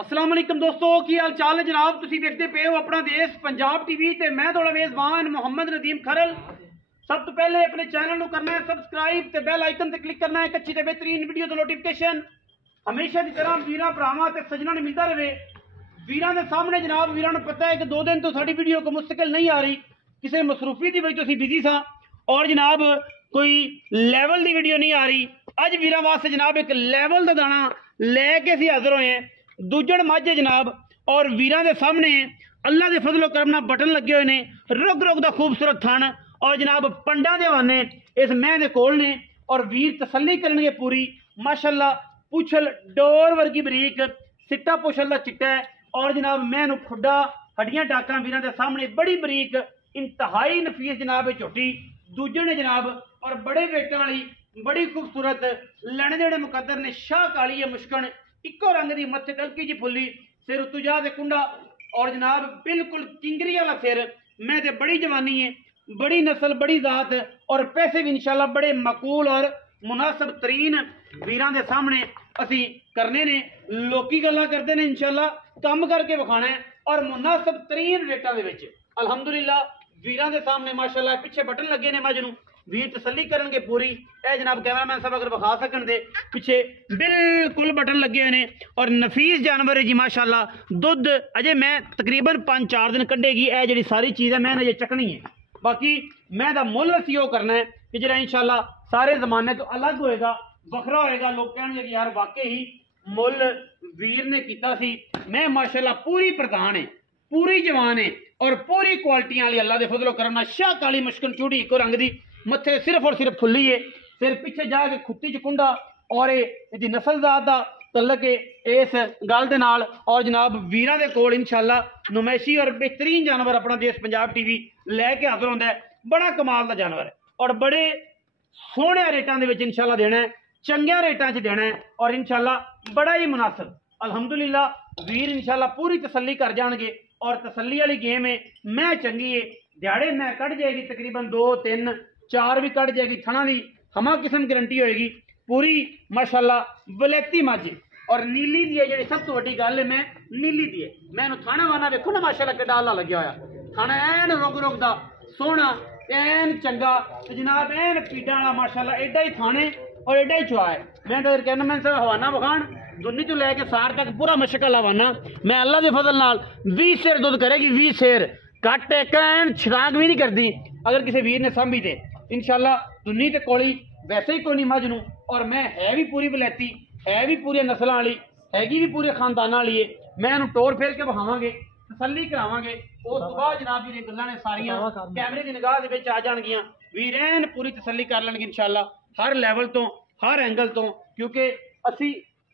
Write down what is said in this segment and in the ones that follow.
अस्सलाम वालेकुम दोस्तों की हाल चाल है जनाब। तुसी देखते पे हो अपना देश पंजाब टीवी ते मैं थोड़ा मेज़बान मोहम्मद नदीम खरल। सब तो पहले अपने चैनल को करना है सब्सक्राइब ते बेल आइकन ते क्लिक करना है। अच्छी ते बेहतरीन वीडियो तो नोटिफिकेशन हमेशा की तरह वीरां भरावां ते सज्जनां ने मिलता रहे। वीरां दे सामने जनाब वीरां नूं पता है कि 2 दिन तो साडी वीडियो को मुस्तकिल नहीं आ रही, किसी मसरूफी की वजह तो असीं बिजी सा और जनाब कोई लैवल की वीडियो नहीं आ रही। अज वीरां वास्ते जनाब एक लैवल का दाना लैके असीं हाज़र होए हैं। दूजड़ माझे जनाब और वीरां दे सामने अल्लाह दे फजलो करम नाल बटन लगे हुए ने, रुग रुग दा खूबसूरत थण और जनाब पंडा दे हवाने इस मैं दे कोल ने और वीर तसल्ली करनगे पूरी। माशाअल्लाह पुछल डोर वर्गी बरीक, सिट्टा पुछल दा चिट्टा है और जनाब मैं नूं खुड्डा हड्डियां टाकां वीरां दे सामने बड़ी बरीक इंतहाई नफीस जनाब झोटी दूजड़ ने जनाब और बड़े वेटां वाली बड़ी खूबसूरत लैणे जेड़े मुकद्दर ने शाह काली है मुश्कन इको रंग की मत्थे टलकी जी फुली सिर उत्तुजा दे कुंडा और जनाब बिल्कुल किंगरी वाला सिर। मैं ते बड़ी जवानी है, बड़ी नस्ल बड़ी जात और पैसे भी इंशाल्लाह बड़े मकूल और मुनासिब तरीन वीरां दे सामने असी करने ने। लोकी गल्लां करते हैं इंशाल्लाह काम करके विखाना है और मुनासिब तरीन रेटां दे विच अल्हम्दुलिल्लाह वीरां दे सामने माशाल्लाह पिछे बटन लगे ने। मजनू वीर तसल्ली करनगे पूरी। ए जनाब कैमरामैन साहब अगर विखा सकन दे पिछे बिल्कुल बटन लगे हुए हैं और नफीस जानवर है जी माशाल्लाह। दुध अजे मैं तकरीबन 5-4 दिन कढ़ेगी। ए जी सारी चीज़ है मैं अजे चकनी है, बाकी मैं दा मुल असी वो करना है कि जो इंशाल्लाह सारे जमाने तो अलग होएगा, वखरा होएगा। लोग कहेंगे कि यार वाकई ही मुल वीर ने किया सी। मैं माशाल्लाह पूरी प्रधान है, पूरी जवान है और पूरी क्वालिटियां वाली अल्लाह दे फजलो करम नाल शाह काली मुश्किन चूड़ी इको रंग दी मत्थे सिर्फ और सिर्फ फुली है। फिर पिछे जाके खुत्ती च कुंडा और ये नस्ल जात का तलक है इस गल दे नाल। और जनाब वीरां दे कोल इंशाल्लाह नुमैशी और बेहतरीन जानवर अपना देश पंजाब टीवी लैके हाज़र होंदा है। बड़ा कमाल का जानवर है और बड़े सोहणे रेटां दे विच इंशाल्लाह देना है, चंगिया रेटां च देना है और इंशाल्लाह बड़ा ही मुनासिब। अल्हम्दुलिल्लाह वीर इंशाल्लाह पूरी तसल्ली कर जाएंगे और तसल्ली वाली गेम है। मैं चंगी है दिहाड़े मैं कट जाएगी तकरीबन 2-3-4 भी कट जाएगी। थना की हमा किस्म गारंटी होएगी पूरी माशाल्लाह वलैती माझी और नीली दी है जी सब तो वड्डी गल है। मैं नीली दी है मैं थाना वाना वेखो ना माशाल्लाह किड्डा आला लग्या होया थाना ऐन रुग रुग दा सोहना ऐन चंगा ते जनाब ऐन पीडा वाला माशाल्लाह एडा ही थाने और एडा ही चुआ है। मैं तो कहना मैं सब हवाना बखान दुन्नी तो लैके सार तक पूरा मशकल हवाना मैं अल्लाह के फजल नाल 20 सेर दुध करेगी। 20 सेर कट एक ऐन छराक भी नहीं करती अगर किसी वीर ने सामभी दे इंशाल्लाह। दुन्नी ते कोली वैसे ही कोई नहीं मजनू और मैं है भी पूरी वलैती है भी पूरी नस्लों वाली हैगी भी पूरे खानदाना वाली है। मैं इन्हूं टोर फेर के बहावांगे तसल्ली करावांगे उस तो बाद जनाब जी गल्लां ने सारियां कैमरे की निगाह दे विच आ जाणगियां। वीर ऐन पूरी तसल्ली कर लैणगे इंशाल्लाह हर लैवल तो हर एंगल तो, क्योंकि असी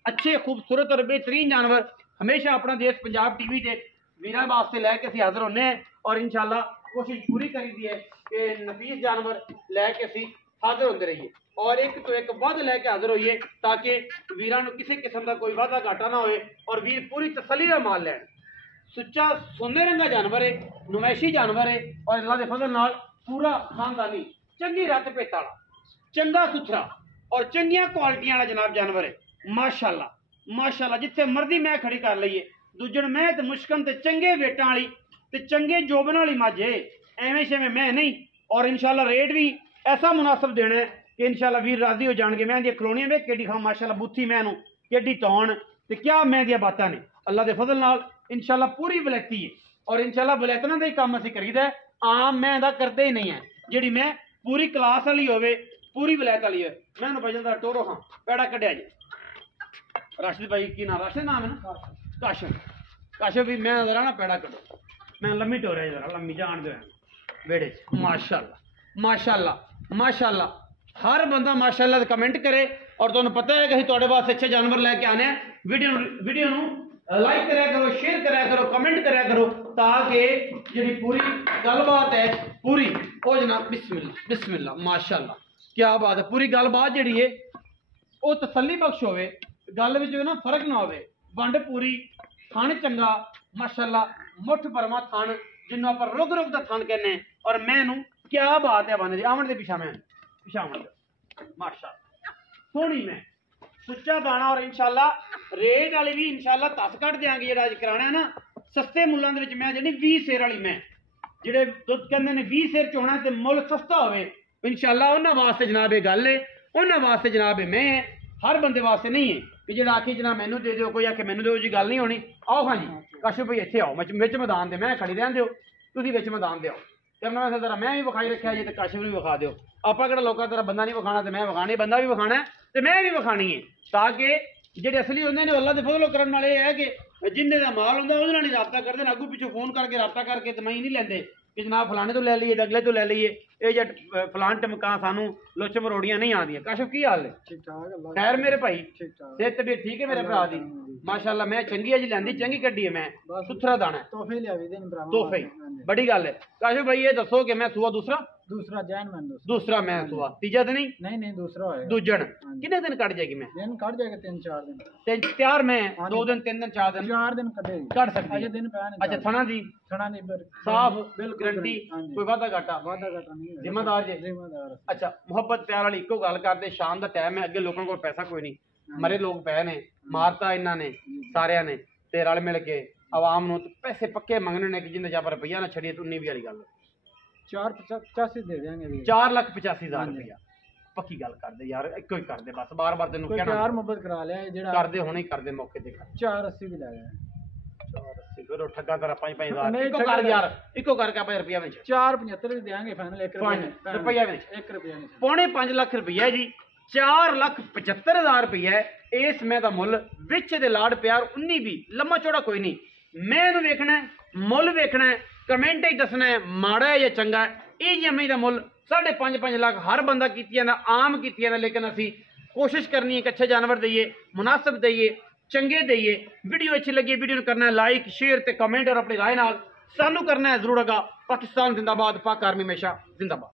अच्छे खूबसूरत और बेहतरीन जानवर हमेशा अपना देश पंजाब टीवी से वीरां वास्ते लैके असीं हाज़र होने और इंशाल्लाह कोशिश पूरी करी दी है कि नफीस जानवर लैके असीं हाज़र होते रहिए और एक तो एक वध लैके हाज़र होइए ताकि वीरां नूं किसी किस्म का कोई वाधा घाटा ना होए और वीर पूरी तसल्ली का माल लैण। सुच्चा सोने रंगा जानवर है, नुमैशी जानवर है और अल्लाह के फजल नाल पूरा खानदानी चंगी रत पेट वाला चंगा सुथरा और चंगिया क्वालिटियां वाला जनाब जानवर है माशाल्लाह। माशाल्लाह जिथे मर्जी मैं खड़ी कर लईए दूजड़ मैं तो मुश्कन ते चंगे वेटां वाली ते चंगे जोबन वाली माझे एवें शेवें मैं नहीं। और इंशाल्लाह रेट भी ऐसा मुनासिब देना है कि इंशाल्लाह वीर राजी हो जाएंगे। मैं दी खलोनियां वे केडी खां माशाल्लाह बुत्थी मैं केडी तौण ते क्या मैं दियां बातां ने अल्लाह के फजल नाल इंशाल्लाह पूरी वलैती है और इंशाल्लाह वलैतना का ही काम असीं करीदा है, आम मैं दा करते ही नहीं है। जिहड़ी मैं पूरी क्लास वाली होवे पूरी वलैत वाली है मैं भजन का टोरो हाँ पैड़ा कढ़िया जी राशिद भाई की नाम राशिद नाम है ना काशफ काशफ भी मैं जरा ना पैड़ा कटो मैं लम्मी टोर है जरा लम्मी जान दो बेड़े माशाल्लाह माशाल्लाह माशाल्लाह हर बंदा माशाल्लाह कमेंट करे और तुहानूं पता है कि तुहाडे वास्ते अच्छे जानवर लैके आने वीडियो नूं लाइक कराया करो शेयर कराया करो कमेंट कराया करो ताकि जी पूरी गलबात है पूरी ओ जनाब बिस्मिल्लाह बिस्मिल्लाह माशाल्लाह क्या बात है पूरी गलबात जी है वो तसल्ली बख्श होवे गल विच ना फर्क ना होवे वंड पूरी थन चंगा माशाल्लाह मुठ भरमा थन जिन्हों आप रुग रुग का थन कहने और मैं क्या बात है बन दी आवन दे पिछा मैं पिछा आवन माशाल्लाह सोहनी मैं ਸੁੱਚਾ ਦਾਣਾ ਔਰ ਇਨਸ਼ਾਅੱਲਾ ਰੇਟ ਵਾਲੀ ਵੀ ਇਨਸ਼ਾਅੱਲਾ ਤਸ ਕੱਢ ਦਿਆਂਗੇ। ਜਿਹੜਾ ਅੱਜ ਕਰਾਣਾ ਨਾ ਸਸਤੇ ਮੁੱਲਾਂ ਦੇ ਵਿੱਚ ਮੈਂ ਜਿਹੜੀ 20 ਸੇਰ ਵਾਲੀ ਮੈਂ ਜਿਹੜੇ ਦੁੱਧ ਕਹਿੰਦੇ ਨੇ 20 ਸੇਰ ਚ ਹੋਣਾ ਤੇ ਮੁੱਲ ਸਸਤਾ ਹੋਵੇ ਇਨਸ਼ਾਅੱਲਾ ਉਹਨਾਂ ਵਾਸਤੇ ਜਨਾਬ ਇਹ ਗੱਲ ਹੈ। ਉਹਨਾਂ ਵਾਸਤੇ ਜਨਾਬ ਇਹ ਮੈਂ ਹਰ ਬੰਦੇ ਵਾਸਤੇ ਨਹੀਂ ਹੈ ਕਿ ਜਿਹੜਾ ਆਖੀ ਜਨਾਬ ਮੈਨੂੰ ਦੇ ਦਿਓ, ਕੋਈ ਆਖੇ ਮੈਨੂੰ ਦਿਓ, ਜੀ ਗੱਲ ਨਹੀਂ ਹੋਣੀ। ਆਓ ਹਾਂ ਜੀ ਕਾਸ਼ਫ ਭਾਈ ਇੱਥੇ ਆਓ, ਵਿੱਚ ਮੈਦਾਨ ਦੇ ਮੈਂ ਖੜੀ ਰਹਿਣ ਦਿਓ, ਤੁਸੀਂ ਵਿੱਚ ਮੈਦਾਨ ਦੇ ਆਓ। ਕਰਨਾ ਵੈਸੇ ਤਰ੍ਹਾਂ ਮੈਂ ਵੀ ਵਿਖਾਈ ਰੱਖਿਆ ਜੀ ਤੇ ਕਾਸ਼ਫ ਨੂੰ ਵੀ ਵਿਖਾ ਦਿਓ। ਆਪਾਂ ਕਿਹੜਾ ਲੋਕਾਂ ਤਰ੍ਹਾਂ ਬੰਦਾ ਨਹੀਂ ਵਿਖਾਣਾ ਤੇ ਮੈਂ ਵਿਖਾਣੀ, ਬੰਦਾ ਵੀ ਵਿਖਾਣਾ ਤੇ ਮੈਂ ਵੀ ਵਿਖਾਣੀ ਹੈ ਤਾਂ ਕਿ ਜਿਹੜੇ ਅਸਲੀ ਹੁੰਦੇ ਨੇ ਅੱਲਾਹ ਦੇ ਫਜ਼ਲ ਕਰਨ ਵਾਲੇ ਇਹ ਹੈ ਕਿ ਜਿੰਨੇ ਦਾ ਮਾਲ ਹੁੰਦਾ ਉਹਦੇ ਨਾਲ ਹੀ ਰਾਬਤਾ ਕਰਦੇ ਨੇ। ਅੱਗੂ ਪਿੱਛੋਂ ਫੋਨ ਕਰਕੇ ਰਾਬਤਾ ਕਰਕੇ ਤਮਾਈ ਨਹੀਂ ਲੈਂਦੇ ਕਿ ਜਨਾਬ ਫਲਾਣੇ ਤੋਂ ਲੈ ਲਈਏ, ਅਗਲੇ ਤੋਂ ਲੈ ਲਈਏ, ਇਹ ਜਾਂ ਫਲਾਣ ਟਮਕਾ ਸਾਨੂੰ ਲੁੱਚ ਮਰੋੜੀਆਂ ਨਹੀਂ ਆਉਂਦੀਆਂ। ਕਾਸ਼ਫ ਕੀ ਹਾਲ ਹੈ? ਠੀਕ ਠਾਕ ਖੈਰ ਮੇਰੇ ਭਾਈ, ਠੀਕ ਠਾਕ ਸਿਹਤ ਤਬੀਅਤ ਠੀਕ ਹੈ ਮੇਰੇ ਭਰਾ ਦੀ? ਮਾਸ਼ਾਅੱਲਾ ਮੈਂ ਚੰਗੀ ਹੈ ਜੀ, ਲੈਂਦੀ ਚੰਗੀ ਕੱਢੀ ਹੈ ਮੈਂ, ਸੁਥਰਾ ਦਾਣਾ ਤੋਹਫੇ ਲਿਆਵੇ ਦੇ ਭਰਾਵਾ, ਤੋਹਫੇ ਬੜੀ ਗੱਲ ਹੈ। ਕਾਸ਼ਫ ਭਾਈ ਇਹ ਦੱਸੋ ਕਿ ਮੈਂ ਸੂਆ ਦੂਸਰਾ ਜੈਨ ਮੈਂ ਦੂਸਰਾ ਮੈਂ ਸੂਆ ਤੀਜਾ ਤੇ ਨਹੀਂ ਨਹੀਂ ਦੂਸਰਾ ਹੋਏਗਾ। ਦੂਜਣ ਕਿੰਨੇ ਦਿਨ ਕੱਢ ਜਾਏਗੀ? ਮੈਂ ਦਿਨ ਕੱਢ ਜਾਏਗਾ 3-4 ਦਿਨ ਤੇ ਤਿਆਰ ਮੈਂ 2 ਦਿਨ 3 ਦਿਨ 4 ਦਿਨ 4 ਦਿਨ ਕੱਢੇਗੀ, ਕੱਢ ਸਕਦੀ ਅਜੇ ਹੈ। ਦਿਨ ਪਿਆ ਨਹੀਂ। ਅੱਛਾ ਥਣਾ ਦੀ ਥਣਾ ਨਹੀਂ ਸਾਫ ਬਿਲਕੁਲ ਗਰੰਟੀ, ਕੋਈ ਵਾਧਾ ਘਾਟਾ ਵਾਦਾ ਘਟਾ ਨਹੀਂ ਹੋਏਗਾ। ਜ਼ਿੰਮੇਦਾਰ ਜੇ? ਜ਼ਿੰਮੇਦਾਰ। ਅੱਛਾ ਮੁਹੱਬਤ ਪਿਆਰ ਵਾਲੀ ਇੱਕੋ ਗੱਲ ਕਰਦੇ, ਸ਼ਾਮ ਦਾ ਟਾਈਮ ਹੈ, ਅੱਗੇ ਲੋਕਾਂ ਕੋਲ ਪੈਸਾ ਕੋਈ ਨਹੀਂ, ਮਰੇ ਲੋਕ ਪਏ ਨੇ, ਮਾਰਤਾ ਇਹਨਾਂ ਨੇ ਸਾਰਿਆਂ ਨੇ ਤੇ ਰਲ ਮਿਲ ਕੇ ਆਵਾਮ ਨੂੰ ਪੈਸੇ ਪੱਕੇ ਮੰਗਣੇ ਨੇ ਕਿ ਜਿੰਨੇ ਜਾਂ ਰੁਪਈਆ ਨਾ ਛੜੀਏ 19 ਵੀ ਵਾਲੀ ਗੱਲ 485 ਦੇ ਦੇਾਂਗੇ 4,85,000 ਰੁਪਇਆ ਪੱਕੀ ਗੱਲ ਕਰਦੇ ਯਾਰ, ਇੱਕੋ ਹੀ ਕਰਦੇ ਬਸ, ਬਾਰ-ਬਾਰ ਤੈਨੂੰ ਕੋਈ ਕਹਿਣਾ ਪਿਆਰ ਮੁਹੱਬਤ ਕਰਾ ਲਿਆ ਜਿਹੜਾ ਕਰਦੇ ਹੁਣੇ ਹੀ ਕਰਦੇ ਮੌਕੇ ਤੇ 480 ਦੀ ਲੈ ਗਿਆ। 480 ਫਿਰ ਉਹ ਠੱਗਾ ਤੇਰਾ 5,000 ਨਹੀਂ, ਇੱਕੋ ਕਰ ਯਾਰ, ਇੱਕੋ ਕਰਕੇ ਆਪਾਂ ਰੁਪਈਆ ਵਿੱਚ 475 ਦੀ ਦੇਾਂਗੇ ਫਾਈਨਲ। 1 ਰੁਪਈਆ ਵਿੱਚ 1 ਰੁਪਿਆ ਨਹੀਂ, ਪੌਣੇ 5 ਲੱਖ ਰੁਪਈਆ ਜੀ, 4,75,000 ਰੁਪਈਆ ਇਸ ਮੈਂ ਦਾ ਮੁੱਲ ਵਿੱਚ ਦੇ ਲਾੜ ਪਿਆਰ 19 ਵੀ ਲੰਮਾ ਚੌੜਾ ਕੋਈ ਨਹੀਂ। ਮੈਂ ਇਹਨੂੰ ਵੇਖਣਾ, ਮੁੱਲ ਵੇਖਣਾ, ਕਮੈਂਟ ਹੀ ਦੱਸਣਾ ਹੈ ਮਾੜਾ ਹੈ ਜਾਂ ਚੰਗਾ ਹੈ। ਇਹ ਜਮੇ ਦਾ ਮੁੱਲ 5.5 ਲੱਖ ਹਰ ਬੰਦਾ ਕੀਤੀ ਜਾਂਦਾ, ਆਮ ਕੀਤੀ ਜਾਂਦਾ, ਲੇਕਿਨ ਅਸੀਂ ਕੋਸ਼ਿਸ਼ ਕਰਨੀ ਹੈ ਕਿ ਅੱਛੇ ਜਾਨਵਰ ਦਈਏ, ਮੁਨਾਸਿਬ ਦਈਏ, ਚੰਗੇ ਦਈਏ। ਵੀਡੀਓ ਅੱਛੀ ਲੱਗੀ ਵੀਡੀਓ ਨੂੰ ਕਰਨਾ ਲਾਈਕ ਸ਼ੇਅਰ ਤੇ ਕਮੈਂਟ ਔਰ ਆਪਣੀ ਰਾਏ ਨਾਲ ਸਾਨੂੰ ਕਰਨਾ ਹੈ ਜ਼ਰੂਰ। ਅਗਾ ਪਾਕਿਸਤਾਨ ਜ਼ਿੰਦਾਬਾਦ, ਪਾਕ ਆਰਮੀ ਹਮੇਸ਼ਾ ਜ਼ਿੰਦਾਬਾਦ।